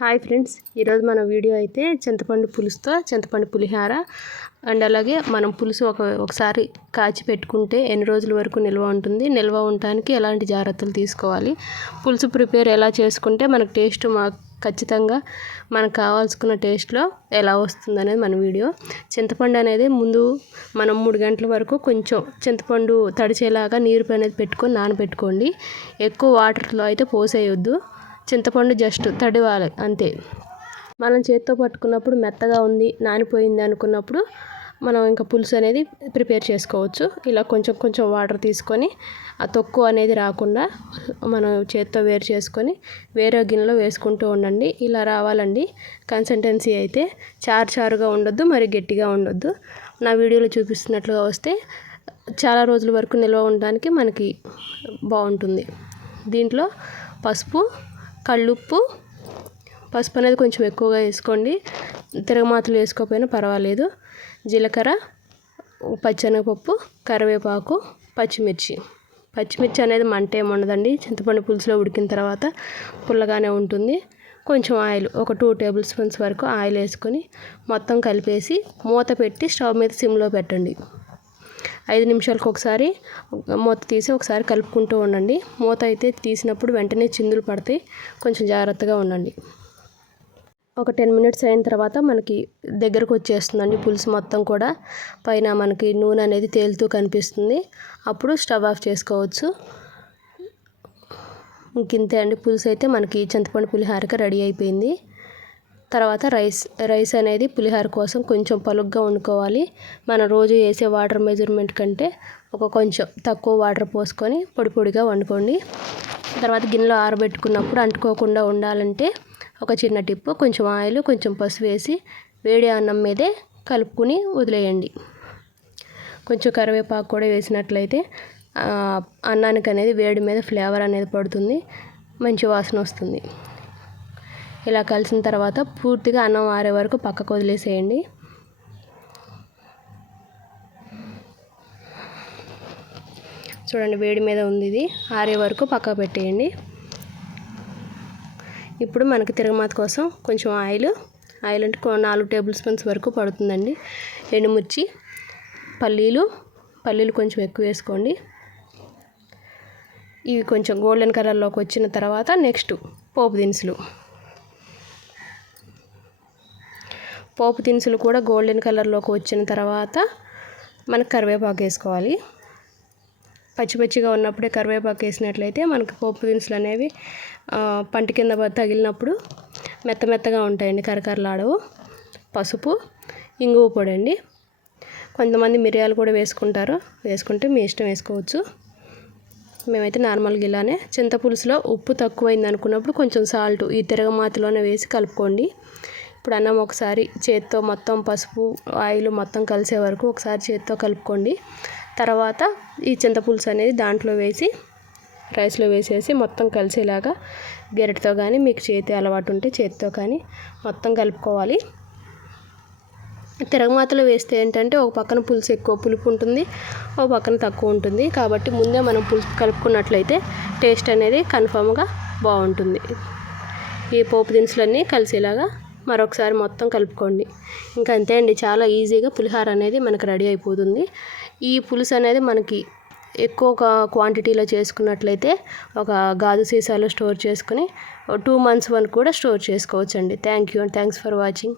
Hi friends ఈరోజు మన video అయితే చింతపండు పులుసుతో చింతపండు పులిహార అండ్ అలాగే మనం పులుసు ఒక ఒకసారి కాచి పెట్టుకుంటే ఎన్ని రోజుల వరకు నిల్వ ఉంటుంది నిల్వ ఉండటానికి ఎలాంటి జాగ్రత్తలు తీసుకోవాలి పులుసు ప్రిపేర్ ఎలా చేసుకుంటే మనకు టేస్ట్ మా ఖచ్చితంగా మనకు కావాల్సుకున్న టేస్ట్లో ఎలా వస్తుంది అనేది మన వీడియో. చింతపండు అనేది ముందు మనం మూడు గంటల వరకు కొంచెం చింతపండు తడిచేలాగా నీరు అనేది పెట్టుకొని నానబెట్టుకోండి. ఎక్కువ వాటర్లో అయితే పోసేయొద్దు. చింతపండు జస్ట్ తడివాలి అంతే. మనం చేత్తో పట్టుకున్నప్పుడు మెత్తగా ఉంది నానిపోయింది అనుకున్నప్పుడు మనం ఇంకా పులుసు అనేది ప్రిపేర్ చేసుకోవచ్చు. ఇలా కొంచెం కొంచెం వాటర్ తీసుకొని ఆ తొక్కు అనేది రాకుండా మనం చేత్తో వేరు చేసుకొని వేరే గిన్నెలో వేసుకుంటూ ఉండండి. ఇలా రావాలండి. కన్సిస్టెన్సీ అయితే చారు చారుగా ఉండొద్దు మరి గట్టిగా ఉండొద్దు. నా వీడియోలో చూపిస్తున్నట్లుగా వస్తే చాలా రోజుల వరకు నిల్వ ఉండడానికి మనకి బాగుంటుంది. దీంట్లో పసుపు కళ్ళుప్పు పసుపు అనేది కొంచెం ఎక్కువగా వేసుకోండి. తిరగమాతలు వేసుకోకపోయినా పర్వాలేదు. జీలకర్ర పచ్చెనగపప్పు కరివేపాకు పచ్చిమిర్చి. పచ్చిమిర్చి అనేది మంట ఏమి ఉండదండి. చింతపండు పులుసులో ఉడికిన తర్వాత పుల్లగానే ఉంటుంది. కొంచెం ఆయిల్ ఒక టూ టేబుల్ స్పూన్స్ వరకు ఆయిల్ వేసుకొని మొత్తం కలిపేసి మూత పెట్టి స్టవ్ మీద సిమ్లో పెట్టండి. ఐదు నిమిషాలకు ఒకసారి మూత తీసి ఒకసారి కలుపుకుంటూ ఉండండి. మూత అయితే తీసినప్పుడు వెంటనే చిందులు పడతాయి కొంచెం జాగ్రత్తగా ఉండండి. ఒక టెన్ మినిట్స్ అయిన తర్వాత మనకి దగ్గరకు వచ్చేస్తుందండి పులుసు మొత్తం కూడా. పైన మనకి నూనె అనేది తేలుతూ కనిపిస్తుంది. అప్పుడు స్టవ్ ఆఫ్ చేసుకోవచ్చు. ఇంకింతే అండి. పులుసు అయితే మనకి చింతపండు పులిహారక రెడీ అయిపోయింది. తర్వాత రైస్ రైస్ అనేది పులిహోర కోసం కొంచెం పలుగ్గా వండుకోవాలి. మనం రోజు వేసే వాటర్ మెజర్మెంట్ కంటే ఒక కొంచెం తక్కువ వాటర్ పోసుకొని పొడి పొడిగా వండుకోండి. తర్వాత గిన్నెలో ఆరబెట్టుకున్నప్పుడు అంటుకోకుండా ఉండాలంటే ఒక చిన్న టిప్పు కొంచెం ఆయిల్ కొంచెం పసుపు వేసి వేడి అన్నం మీదే కలుపుకుని వదిలేయండి. కొంచెం కరివేపాకు కూడా వేసినట్లయితే అన్నానికి అనేది వేడి మీద ఫ్లేవర్ అనేది పడుతుంది మంచి వాసన వస్తుంది. ఇలా కలిసిన తర్వాత పూర్తిగా అన్నం ఆరే వరకు పక్కకు వదిలేసేయండి. చూడండి వేడి మీద ఉంది ఇది. ఆరే వరకు పక్కకు పెట్టేయండి. ఇప్పుడు మనకి తిరగమాత కోసం కొంచెం ఆయిల్ ఆయిల్ అంటే నాలుగు టేబుల్ స్పూన్స్ వరకు పడుతుందండి. ఎండుమిర్చి పల్లీలు పల్లీలు కొంచెం ఎక్కువ వేసుకోండి. ఇవి కొంచెం గోల్డెన్ కలర్లోకి వచ్చిన తర్వాత నెక్స్ట్ పోపు దినుసులు. పోపు దినుసులు కూడా గోల్డెన్ కలర్లోకి వచ్చిన తర్వాత మనకు కరివేపాకు వేసుకోవాలి. పచ్చి పచ్చిగా ఉన్నప్పుడే కరివేపాకు వేసినట్లయితే మనకు పోపు దినుసులు అనేవి పంట కింద తగిలినప్పుడు మెత్త మెత్తగా ఉంటాయండి కరకరలాడవు. పసుపు ఇంగువ పొడి అండి. కొంతమంది మిరియాలు కూడా వేసుకుంటారు. వేసుకుంటే మీ ఇష్టం వేసుకోవచ్చు. మేమైతే నార్మల్గా ఇలానే చింతపులుసులో ఉప్పు తక్కువైంది అనుకున్నప్పుడు కొంచెం సాల్ట్ ఈ తిరగమాతలోనే వేసి కలుపుకోండి. ఇప్పుడు అన్నం ఒకసారి చేత్తో మొత్తం పసుపు ఆయిల్ మొత్తం కలిసే వరకు ఒకసారి చేత్తో కలుపుకోండి. తర్వాత ఈ చింతపులుసు అనేది దాంట్లో వేసి రైస్లో వేసేసి మొత్తం కలిసేలాగా గెరటితో కానీ మీకు చేతి అలవాటు ఉంటే చేతితో కానీ మొత్తం కలుపుకోవాలి. తిరగమాతలో వేస్తే ఏంటంటే ఒక పక్కన పులుసు ఎక్కువ పులుపు ఉంటుంది ఒక పక్కన తక్కువ ఉంటుంది. కాబట్టి ముందే మనం పులుసు కలుపుకున్నట్లయితే టేస్ట్ అనేది కన్ఫామ్గా బాగుంటుంది. ఈ పోపు దినుసులన్నీ కలిసేలాగా మరొకసారి మొత్తం కలుపుకోండి. ఇంకా అంతే అండి. చాలా ఈజీగా పులిహార అనేది మనకు రెడీ అయిపోతుంది. ఈ పులుసు అనేది మనకి ఎక్కువ క్వాంటిటీలో చేసుకున్నట్లయితే ఒక గాజు సీసాలో స్టోర్ చేసుకుని టూ మంత్స్ వరకు కూడా స్టోర్ చేసుకోవచ్చండి. Thank you and thanks for watching.